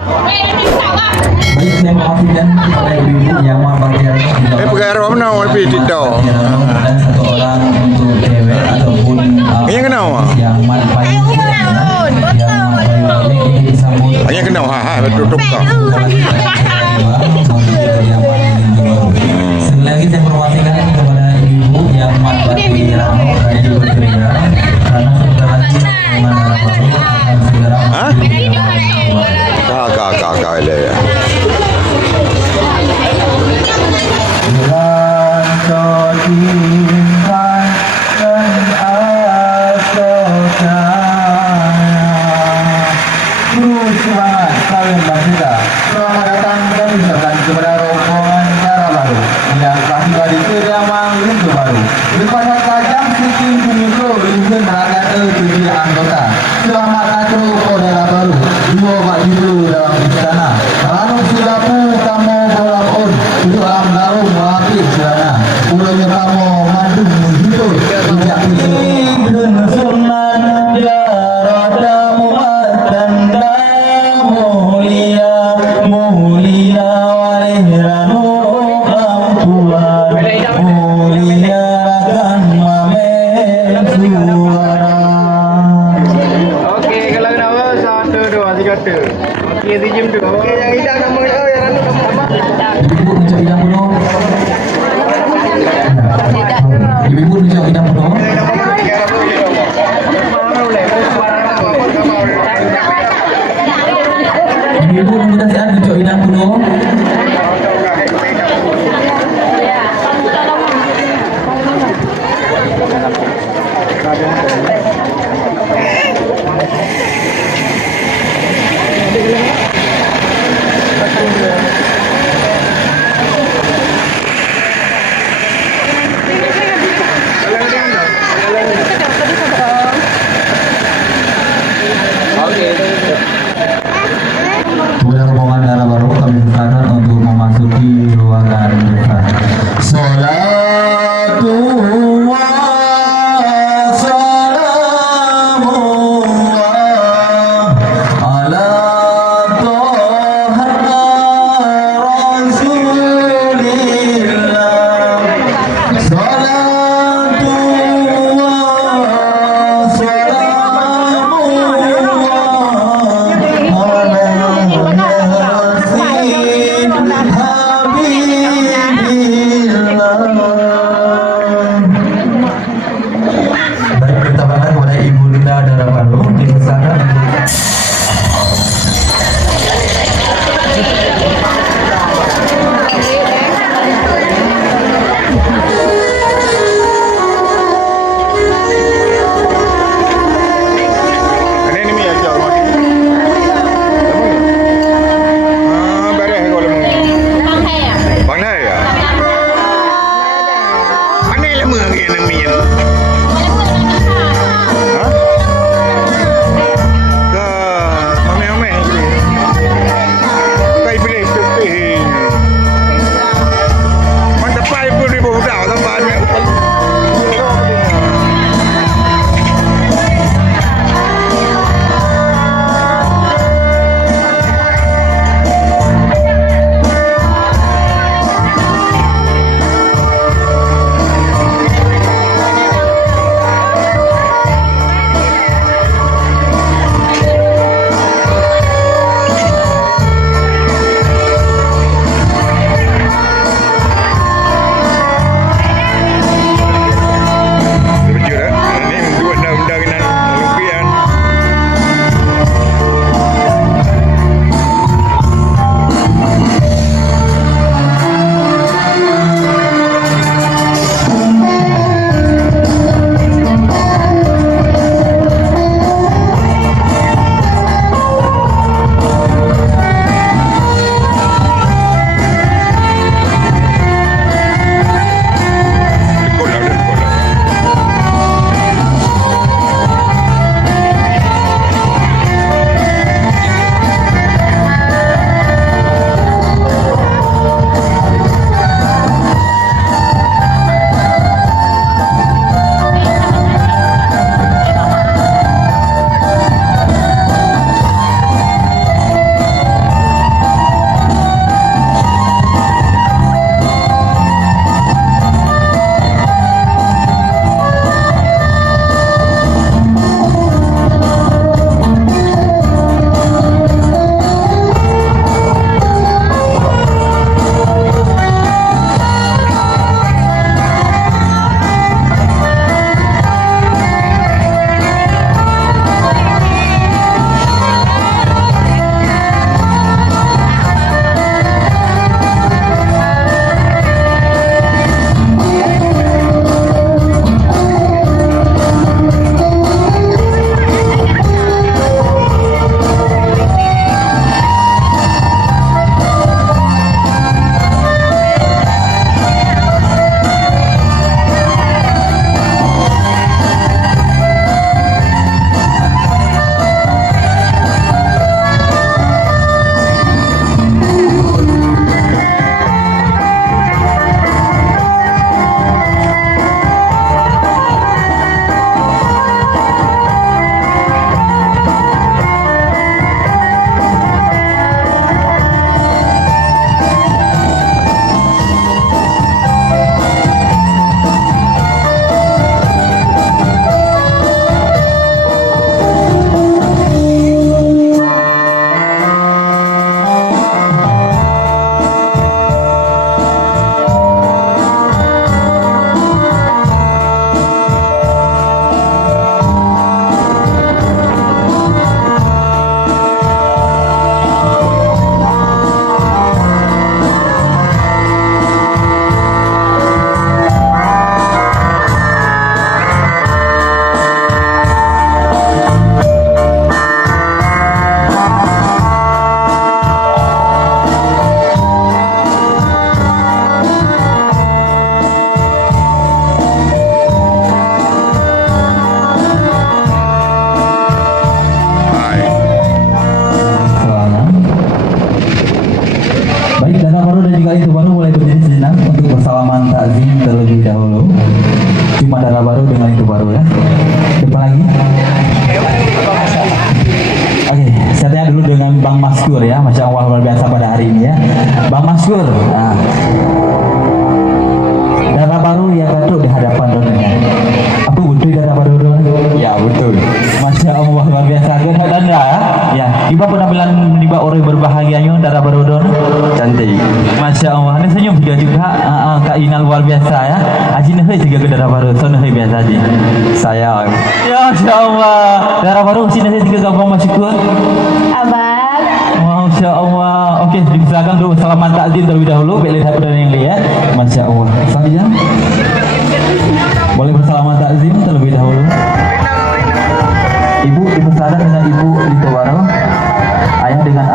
Baik, saya memastikan kepada ibu-ibu yang mengabadikan perkara apa nak lebih tidak? dan satu orang untuk cewek ataupun Yang kenal ah? yang manfaatnya ini disambut Hanya kenal tutup kau. sekali lagi saya informasikan kepada ibu yang manfaati Rano Radio Gerindra karena sebentar lagi pengumuman baru akan segera Hah? Kak ada ya. Selamat datang kami ucapkan kepada rombongan cara baru yang telah tiba di kediaman Lintu Baru. Berpada tajam Siti Bumiko Lintu merakyat ke-7 anggota. Selamat datang saudara baru. Dua baju dulu dalam istana. Lalu silapu kamu bolam on. Untuk alam darum melapis celana. Ulangnya kamu madu menghibur. Tidak ingin sunan ya radamu matanda mulia mulia waliranu kampuan mulia rakan mamen suara. Okey, kalau nama 1, 2, 3, 4. Okey, dijim tu. Okey, yang hidang nama dia, yang anu nama. Ibu mencak hidang penuh. Ibu mencak hidang penuh. Ibu meminta saya mencak hidang penuh. Kemudian rombongan darah baru kami bukakan Maskur ya, Masya Allah luar biasa pada hari ini ya. Bang Maskur, nah, darah baru yang datuk di hadapan Donanya. Apa betul darah baru Don? Ya betul. Masya Allah luar biasa. Dan ya, iba penampilan menimba orang berbahagianya darah baru Don. Cantik. Masya Allah. Ini senyum juga. Kak Ina luar biasa ya. Aji nih juga ke darah baru. So nih biasa aja. Sayang. Ya Masya Allah. Darah baru sini juga Bang Maskur. Abang. Masya Allah. Oke, dipersilakan dulu selamat takzim terlebih dahulu. Lihat dan yang lihat. Masya Allah. Saja. Boleh bersalamat takzim terlebih dahulu. Ibu dipersilakan dengan Ibu Lito Baro. Ayah dengan